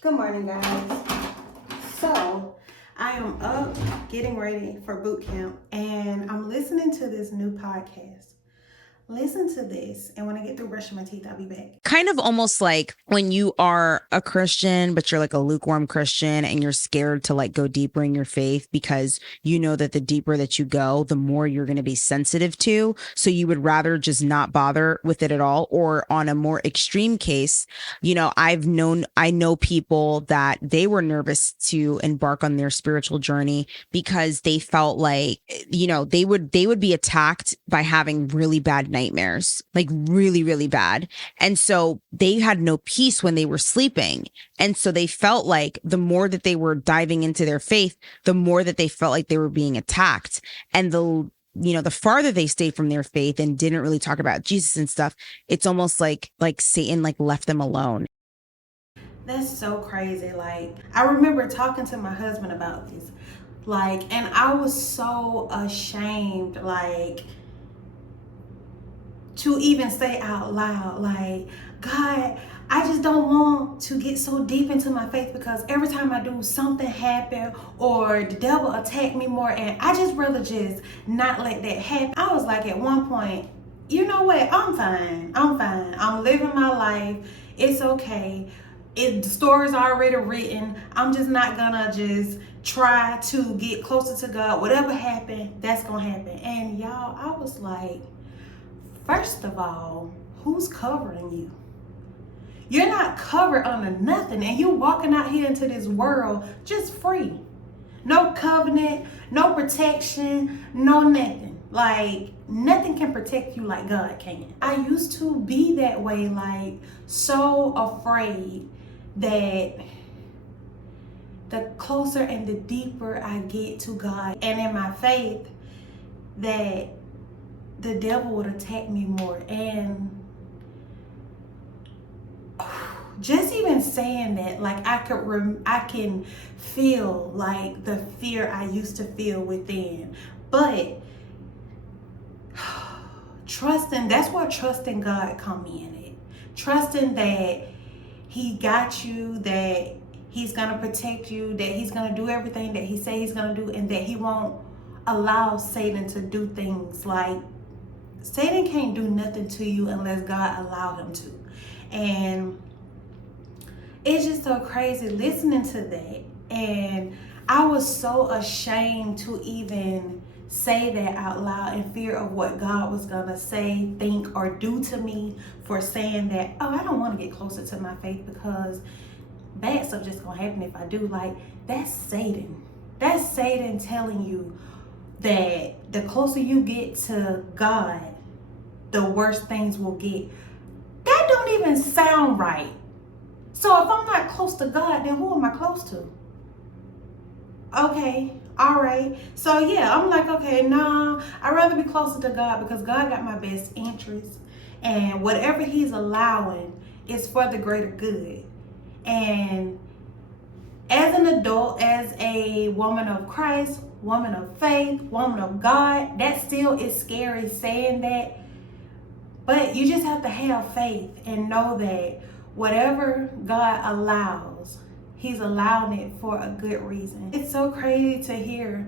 Good morning, guys. So I am up getting ready for boot camp and I'm listening to this new podcast. Listen to this, and when I get through brushing my teeth, I'll be back. Kind of almost like when you are a Christian, but you're like a lukewarm Christian and you're scared to like go deeper in your faith because you know that the deeper that you go, the more you're going to be sensitive to. So you would rather just not bother with it at all. Or on a more extreme case, you know, I know people that they were nervous to embark on their spiritual journey because they felt like, you know, they would be attacked by having really bad nightmares, like really, really bad. And so they had no peace when they were sleeping. And so they felt like the more that they were diving into their faith, the more that they felt like they were being attacked. And the farther they stayed from their faith and didn't really talk about Jesus and stuff, it's almost like Satan like left them alone. That's so crazy. Like, I remember talking to my husband about this. Like, and I was so ashamed, like, to even say out loud, like, God, I just don't want to get so deep into my faith because every time I do, something happen or the devil attack me more, and I just rather just not let that happen. I was like, at one point, you know what? I'm fine. I'm living my life. It's okay. The story's already written. I'm just not gonna just try to get closer to God. Whatever happened, that's gonna happen. And y'all, I was like, first of all, who's covering you? You're not covered under nothing, and you're walking out here into this world just free. No covenant, no protection, no nothing. Like, nothing can protect you like God can. I used to be that way, like, so afraid that the closer and the deeper I get to God and in my faith, that the devil would attack me more. And just even saying that, like, I can feel like the fear I used to feel within. But trusting, that's where trusting God come in at. Trusting that He got you, that He's gonna protect you, that He's gonna do everything that He say He's gonna do, and that He won't allow Satan to do things. Like, Satan can't do nothing to you unless God allow him to. And it's just so crazy listening to that. And I was so ashamed to even say that out loud in fear of what God was gonna say, think, or do to me for saying that, oh, I don't want to get closer to my faith because bad stuff just gonna happen if I do. Like, that's Satan. That's Satan telling you that the closer you get to God, the worse things will get. That don't even sound right. So if I'm not close to God, then who am I close to? Okay, all right. So yeah, I'm like, okay, nah, I'd rather be closer to God because God got my best interests, and whatever He's allowing is for the greater good. And as an adult, as a woman of Christ, woman of faith, woman of God, that still is scary saying that. But you just have to have faith and know that whatever God allows, He's allowing it for a good reason. It's so crazy to hear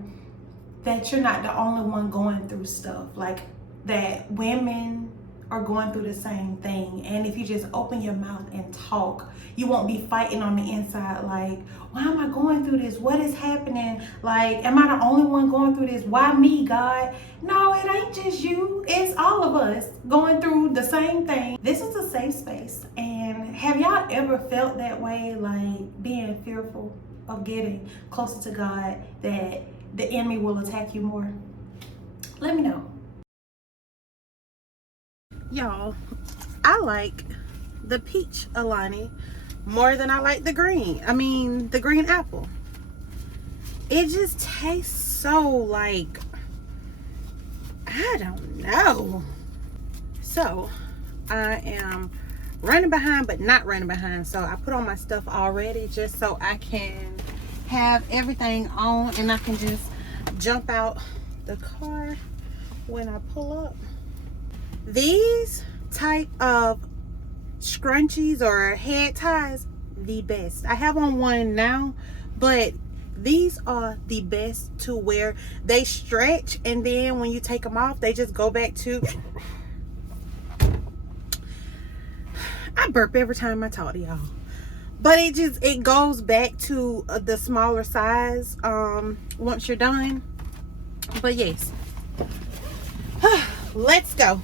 that you're not the only one going through stuff, like that women are going through the same thing. And if you just open your mouth and talk, you won't be fighting on the inside like, why am I going through this? What is happening? Like, am I the only one going through this? Why me, God? No, it ain't just you. It's all of us going through the same thing. This is a safe space. And have y'all ever felt that way, like being fearful of getting closer to God, that the enemy will attack you more? Let me know. Y'all, I like the peach Alani more than I like the green. The green apple. It just tastes so like, I don't know. So I am running behind, but not running behind. So I put on my stuff already just so I can have everything on and I can just jump out the car when I pull up. These type of scrunchies or head ties the best. I have on one now, but these are the best to wear. They stretch, and then when you take them off, they just go back to... I burp every time I talk to y'all. But it goes back to the smaller size once you're done. But yes. Let's go.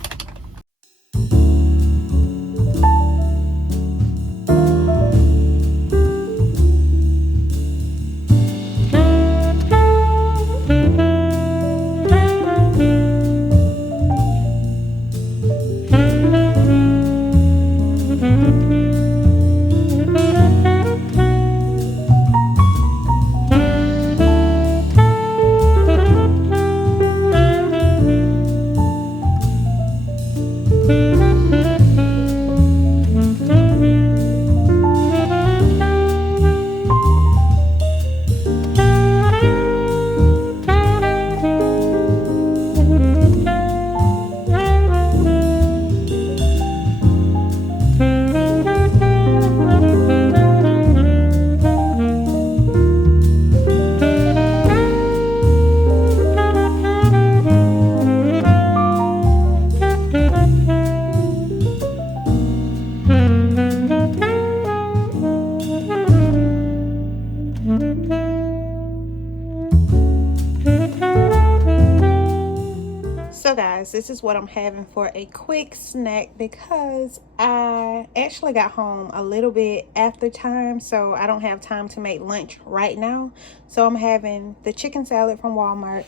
So guys, this is what I'm having for a quick snack because I actually got home a little bit after time, so I don't have time to make lunch right now. So I'm having the chicken salad from Walmart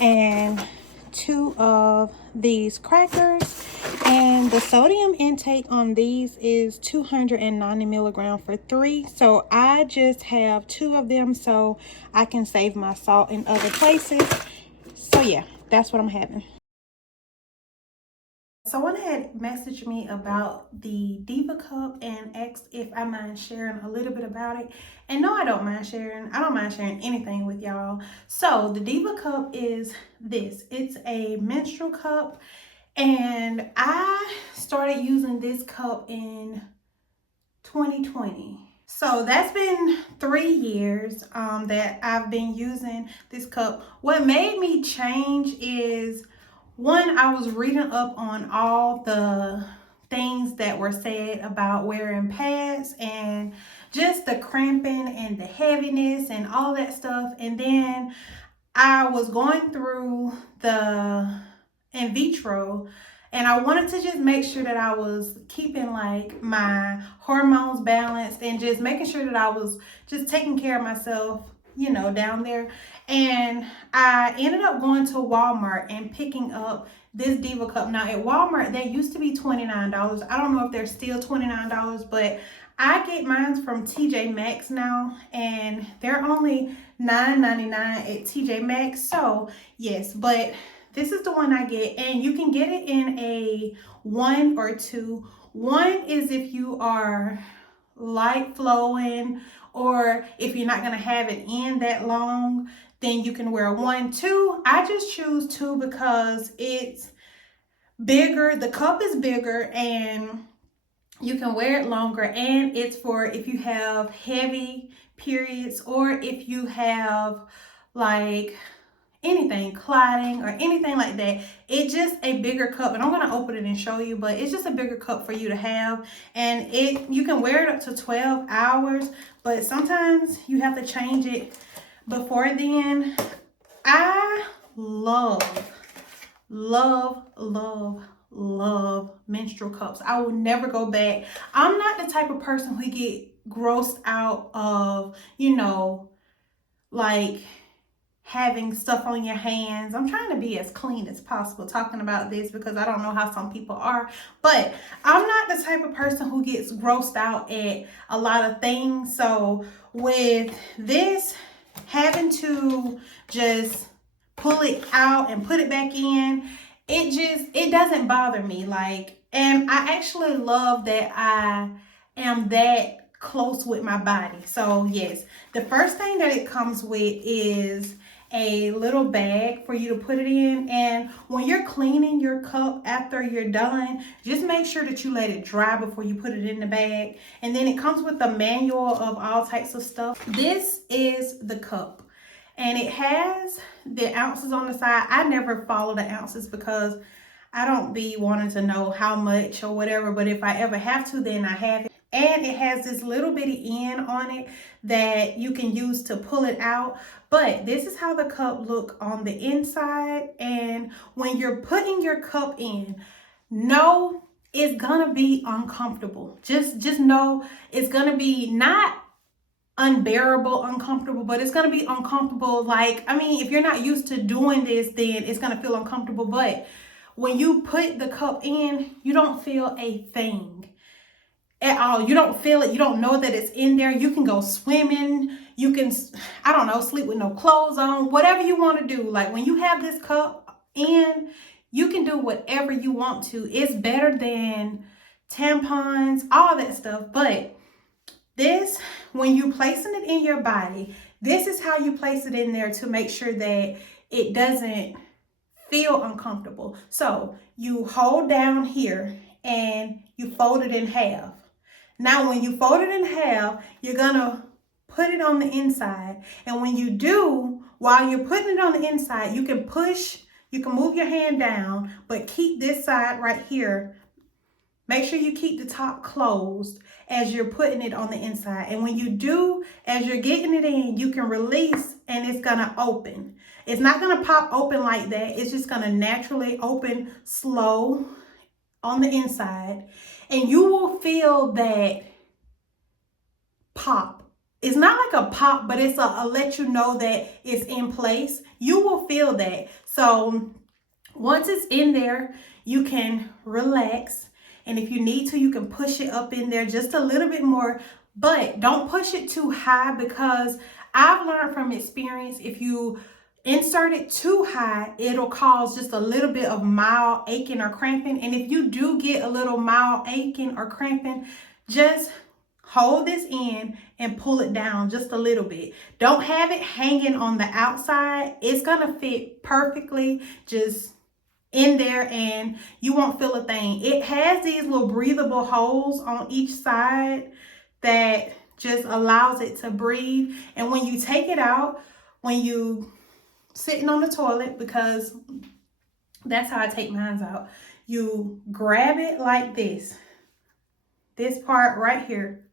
and 2 of these crackers, and the sodium intake on these is 290 milligrams for 3. So I just have 2 of them so I can save my salt in other places. So yeah, that's what I'm having. Someone had messaged me about the Diva Cup and asked if I mind sharing a little bit about it. And no, I don't mind sharing. I don't mind sharing anything with y'all. So the Diva Cup is this. It's a menstrual cup. And I started using this cup in 2020. So that's been 3 years that I've been using this cup. What made me change is, one, I was reading up on all the things that were said about wearing pads and just the cramping and the heaviness and all that stuff. And then I was going through the in vitro, and I wanted to just make sure that I was keeping like my hormones balanced and just making sure that I was just taking care of myself, you know, down there. And I ended up going to Walmart and picking up this Diva Cup. Now at Walmart, they used to be $29. I don't know if they're still $29, but I get mine from TJ Maxx now, and they're only $9.99 at TJ Maxx. So yes, but this is the one I get, and you can get it in a 1 or 2. 1 is if you are light flowing, or if you're not going to have it in that long, then you can wear 1. 2, I just choose 2 because it's bigger. The cup is bigger and you can wear it longer, and it's for if you have heavy periods or if you have like anything clotting or anything like that. It's just a bigger cup, and I'm going to open it and show you, but it's just a bigger cup for you to have, and you can wear it up to 12 hours, but sometimes you have to change it before then. I love menstrual cups. I will never go back. I'm not the type of person who get grossed out of, you know, like having stuff on your hands. I'm trying to be as clean as possible talking about this because I don't know how some people are, but I'm not the type of person who gets grossed out at a lot of things. So with this, having to just pull it out and put it back in, it doesn't bother me. Like, and I actually love that I am that close with my body. So yes, the first thing that it comes with is a little bag for you to put it in. And when you're cleaning your cup after you're done, just make sure that you let it dry before you put it in the bag. And then it comes with a manual of all types of stuff. This is the cup, and it has the ounces on the side. I never follow the ounces because I don't be wanting to know how much or whatever, but if I ever have to, then I have it. And it has this little bitty end on it that you can use to pull it out. But this is how the cup look on the inside. And when you're putting your cup in, know it's gonna be uncomfortable. Just know it's gonna be not unbearable uncomfortable, but it's gonna be uncomfortable. Like, I mean, if you're not used to doing this, then it's gonna feel uncomfortable. But when you put the cup in, you don't feel a thing at all. You don't feel it. You don't know that it's in there. You can go swimming. You can, I don't know, sleep with no clothes on, whatever you want to do. Like, when you have this cup in, you can do whatever you want to. It's better than tampons, all that stuff. But this, when you placing it in your body, this is how you place it in there to make sure that it doesn't feel uncomfortable. So you hold down here and you fold it in half. Now, when you fold it in half, you're gonna put it on the inside. And when you do, while you're putting it on the inside, you can push, you can move your hand down, but keep this side right here. Make sure you keep the top closed as you're putting it on the inside. And when you do, as you're getting it in, you can release and it's gonna open. It's not gonna pop open like that. It's just gonna naturally open slow on the inside. And you will feel that pop. It's not like a pop, but it's a let you know that it's in place. You will feel that. So once it's in there, you can relax. And if you need to, you can push it up in there just a little bit more, but don't push it too high, because I've learned from experience, if you insert it too high, it'll cause just a little bit of mild aching or cramping. And if you do get a little mild aching or cramping, just hold this in and pull it down just a little bit. Don't have it hanging on the outside. It's gonna fit perfectly just in there and you won't feel a thing. It has these little breathable holes on each side that just allows it to breathe. And when you take it out, when you sitting on the toilet, because that's how I take mine out, you grab it like this part right here.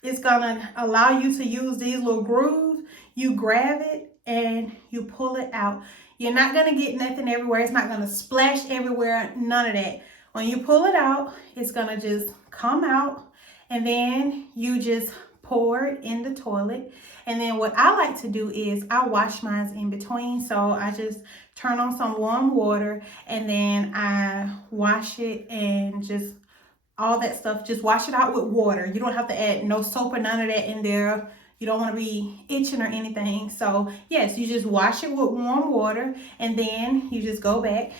It's gonna allow you to use these little grooves. You grab it and you pull it out. You're not gonna get nothing everywhere. It's not gonna splash everywhere, none of that. When you pull it out, it's gonna just come out, and then you just pour it in the toilet. And then what I like to do is I wash mine in between. So I just turn on some warm water and then I wash it, and just all that stuff, just wash it out with water. You don't have to add no soap or none of that in there. You don't want to be itching or anything. So yes, you just wash it with warm water, and then you just go back,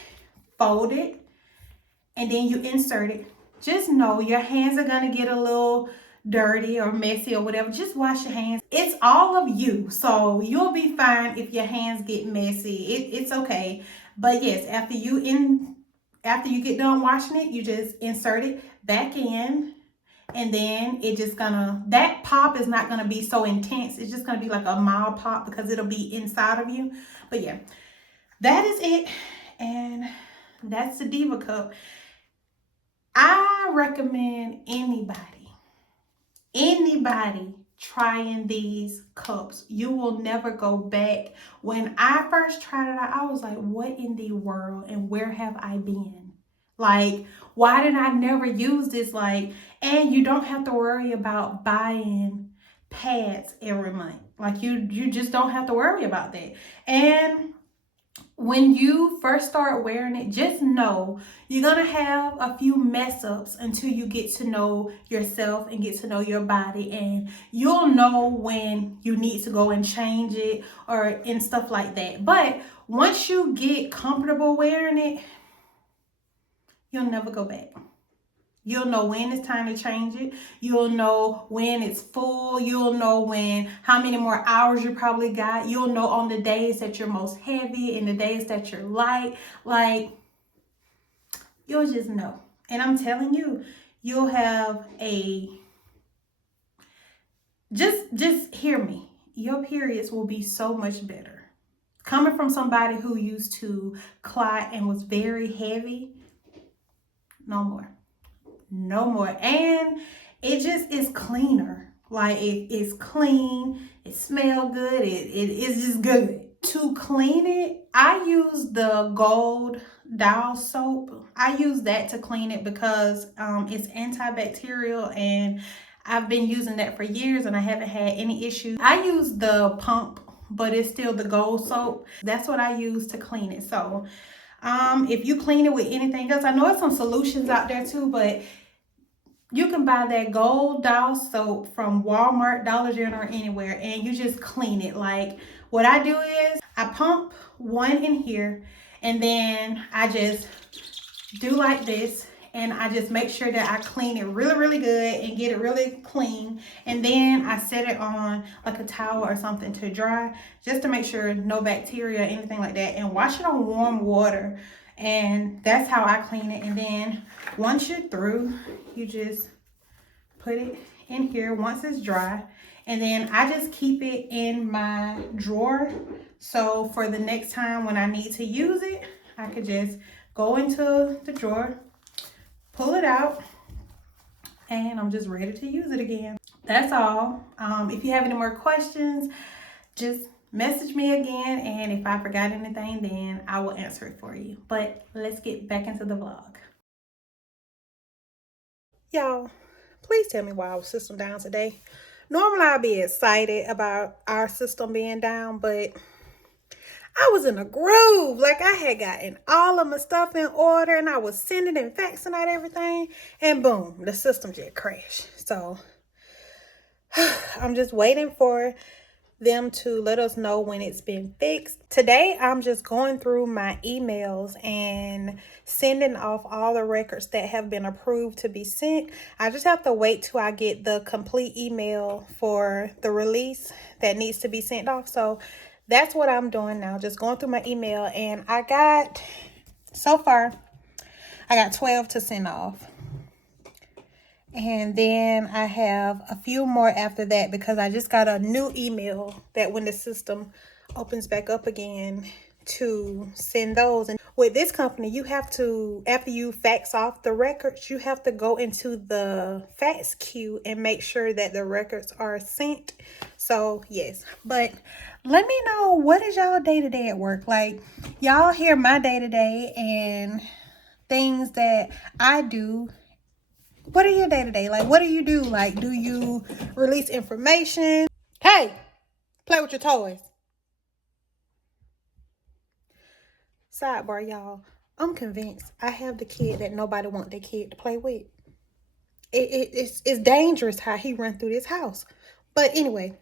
fold it, and then you insert it. Just know your hands are going to get a little dirty or messy or whatever. Just wash your hands. It's all of you, so you'll be fine if your hands get messy. It's okay. But yes, after you get done washing it, you just insert it back in, and then it just gonna, that pop is not gonna be so intense. It's just gonna be like a mild pop because it'll be inside of you. But yeah, that is it, and that's the Diva Cup. I recommend anybody trying these cups. You will never go back. When I first tried it out, I was like, what in the world, and where have I been? Like, why did I never use this? Like, and you don't have to worry about buying pads every month. Like, you just don't have to worry about that. And when you first start wearing it, just know you're gonna have a few mess ups until you get to know yourself and get to know your body, and you'll know when you need to go and change it and stuff like that. But once you get comfortable wearing it, you'll never go back. You'll know when it's time to change it. You'll know when it's full. You'll know how many more hours you probably got. You'll know on the days that you're most heavy and the days that you're light. Like, you'll just know. And I'm telling you, you'll have just hear me. Your periods will be so much better. Coming from somebody who used to clot and was very heavy, no more. No more. And it just is cleaner. Like, it's clean, it smells good, it is just good. To clean it, I use the Goldendoodle soap. I use that to clean it because it's antibacterial, and I've been using that for years and I haven't had any issues. I use the pump, but it's still the gold soap. That's what I use to clean it. So if you clean it with anything else, I know there's some solutions out there too, but you can buy that Goldendoodle soap from Walmart, Dollar General, or anywhere, and you just clean it. Like, what I do is I pump one in here, and then I just do like this, and I just make sure that I clean it really, really good and get it really clean. And then I set it on like a towel or something to dry, just to make sure no bacteria or anything like that, and wash it on warm water. And that's how I clean it. And then once you're through, you just put it in here once it's dry. And then I just keep it in my drawer. So for the next time when I need to use it, I could just go into the drawer, pull it out, and I'm just ready to use it again. That's all. If you have any more questions, just message me again, and if I forgot anything, then I will answer it for you. But let's get back into the vlog. Y'all, please tell me why our system down today. Normally I'll be excited about our system being down, but I was in a groove. Like, I had gotten all of my stuff in order, and I was sending and faxing out everything, and boom, the system just crashed. So I'm just waiting for them to let us know when it's been fixed. Today I'm just going through my emails and sending off all the records that have been approved to be sent. I just have to wait till I get the complete email for the release that needs to be sent off. So that's what I'm doing now, just going through my email. And so far I got 12 to send off. And then I have a few more after that, because I just got a new email that when the system opens back up again, to send those. And with this company, you have to, after you fax off the records, you have to go into the fax queue and make sure that the records are sent. So yes, but let me know, what is y'all day-to-day at work? Like, y'all hear my day-to-day and things that I do. What are your day-to-day? Like, what do you do? Like, do you release information? Hey, play with your toys. Sidebar, y'all. I'm convinced I have the kid that nobody want their kid to play with. It's dangerous how he run through this house. But anyway,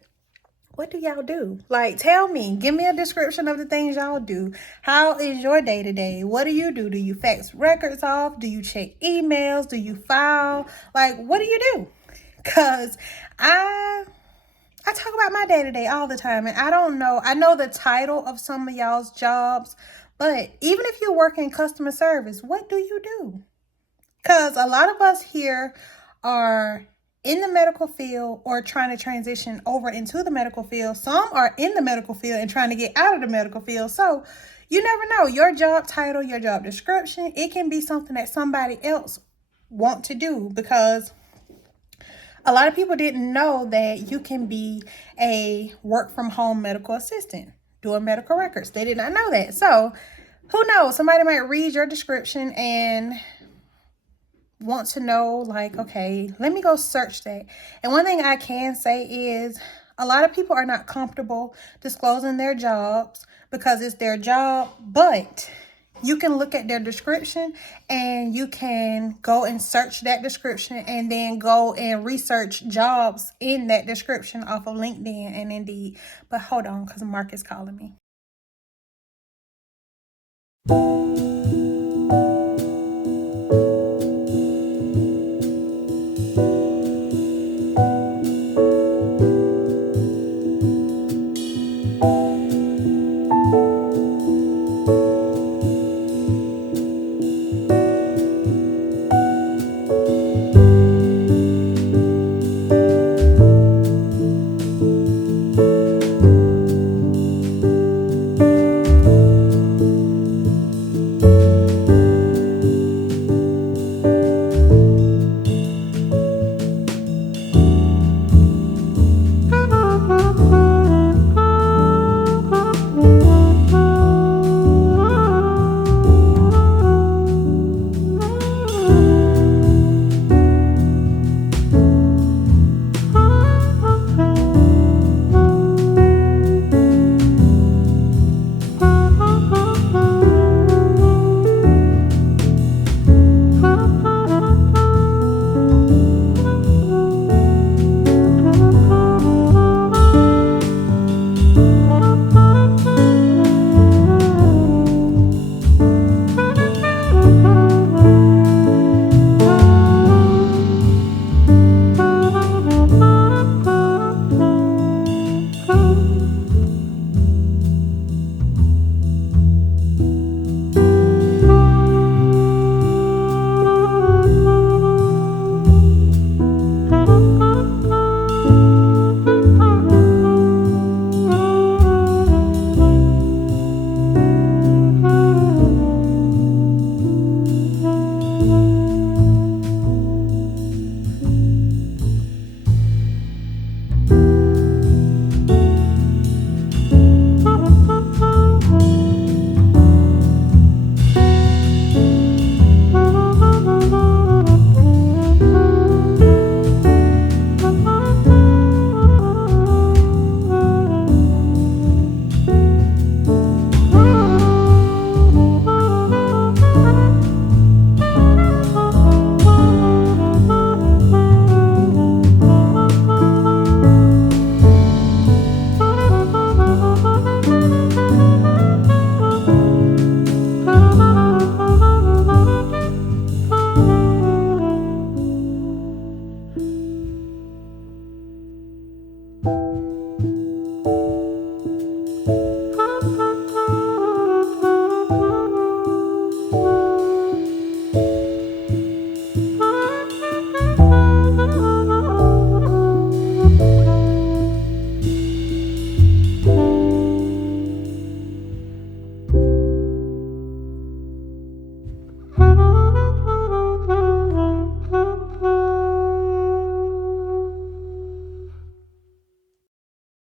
what do y'all do? Like, tell me. Give me a description of the things y'all do. How is your day-to-day? What do you do? Do you fax records off? Do you check emails? Do you file? Like, what do you do? Because I talk about my day-to-day all the time, and I don't know. I know the title of some of y'all's jobs, but even if you work in customer service, what do you do? Because a lot of us here are in the medical field or trying to transition over into the medical field. Some are in the medical field and trying to get out of the medical field. So you never know. Your job title, your job description, it can be something that somebody else want to do, because a lot of people didn't know that you can be a work from home medical assistant doing medical records. They did not know that. So who knows? Somebody might read your description and want to know, like, okay, let me go search that. And one thing I can say is a lot of people are not comfortable disclosing their jobs because it's their job, but you can look at their description and you can go and search that description and then go and research jobs in that description off of LinkedIn and Indeed. But hold on, because Mark is calling me. you.